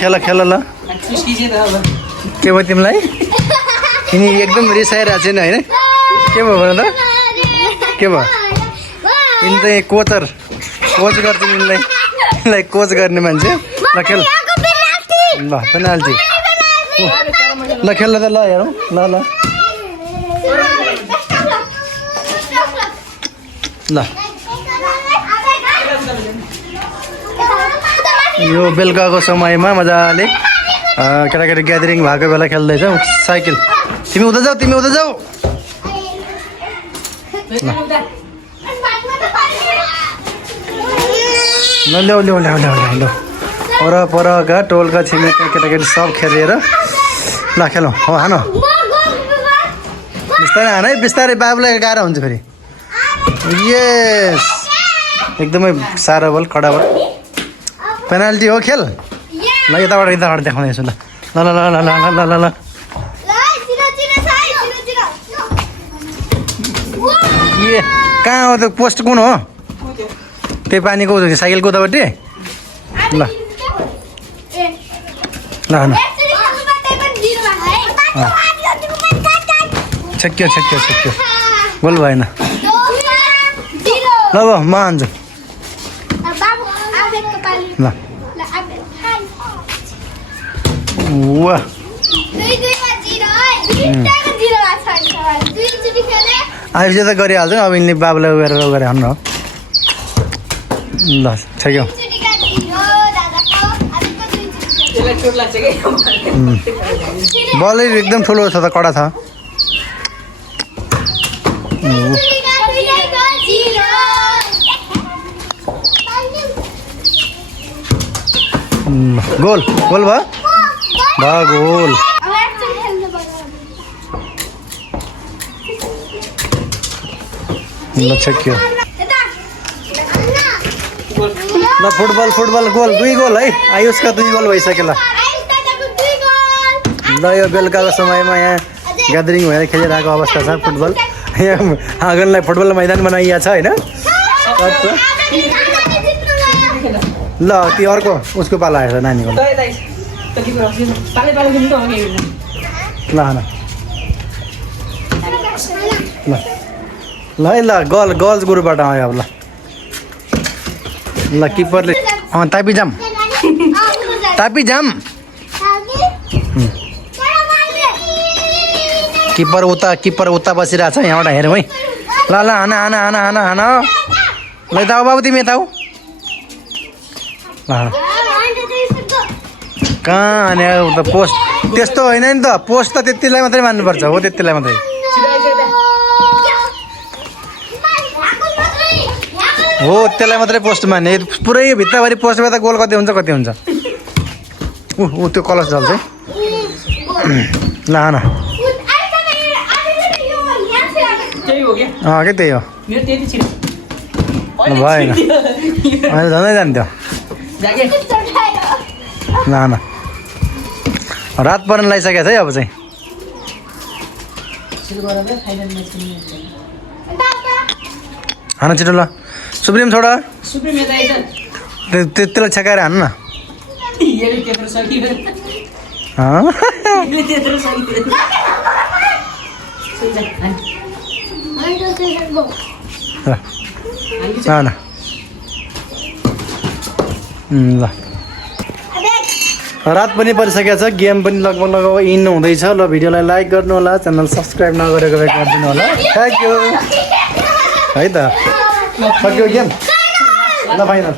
खेल खेल ल के भयो तिमीलाई तिमी एकदम रिसाइरहेको छैन होइन के भयो भन त के भयो तिमी त कोच गर्छ तिमीलाई कोच गर्ने मान्छे ल खेल ल पेनाल्टी ल खेल त ल हेरौँ ल ल ल यो बेलुकाको समयमा मजाले केटाकेटी ग्यादरिङ भएको बेला खेल्दैछ साइकल तिमी उता जाऊ ल ल्याउ परका टोलका छिमेकी केटाकेटी सब खेलेर ल खेलौँ हो हान बिस्तारै हान है बिस्तारै बाबुलाई गाह्रो हुन्छ फेरि यस एकदमै साह्रो बल कडा बल पेनाल्टी हो खेल ल यताबाट देखाउँदैछु ल ल ल ल ल ल ल ल ए कहाँ हो त्यो पोस्ट कुन हो त्यही पानीको साइकलको उतापट्टि ल ल छेक्यो गोल भएन ल म हान्छु ल वाह आइपुग्यो त गरिहाल्छ अब यिनले बाबुलाई गएर हान्नु हो ल छेक्यो बलै एकदम ठुलो छ त कडा छ गोल भयो गोल ल छेक्यो ल फुटबल गोल 2 गोल है आयुषका 2 गोल भइसक्यो ल यो बेलुकाको समयमा यहाँ ग्यादरिङ भएर खेलिरहेको अवस्था छ फुटबल यहाँ आँगनलाई फुटबल मैदान बनाइएको छ होइन ल त्यो अर्को उसको पाला आएछ नानीको ल ल गर्ल्स ग्रुपबाट आयो अब ल किपरले तापी जाम किपर उता बसिरहेछ यहाँबाट हेरौँ है ल हान ल यता बाबु तिमी यता कहाँ हाने त पोस्ट त्यस्तो होइन नि त पोस्ट त त्यतिलाई मात्रै मान्नुपर्छ हो त्यतिलाई मात्रै हो त्यसलाई मात्रै पोस्ट मान्ने पुरै भित्रभरि पोस्टमा त गोल कति हुन्छ ऊ त्यो कलस जल्छ है ल हान के त्यही हो भएन अहिले झनै जान्थ्यो ल हान रात पर्न लगाइसकेको छ है अब चाहिँ हान छिटो ल सुप्रिम छोडा त्यसलाई छकाएर हान्नु न ल रात पनि परिसकेको छ गेम पनि लगभग इन हुँदैछ ल भिडियोलाई लाइक गर्नु होला च्यानल सब्सक्राइब नगरेको भए गरिदिनु होला थ्याङ्क यू है त सक्यो गेम ल फाइनल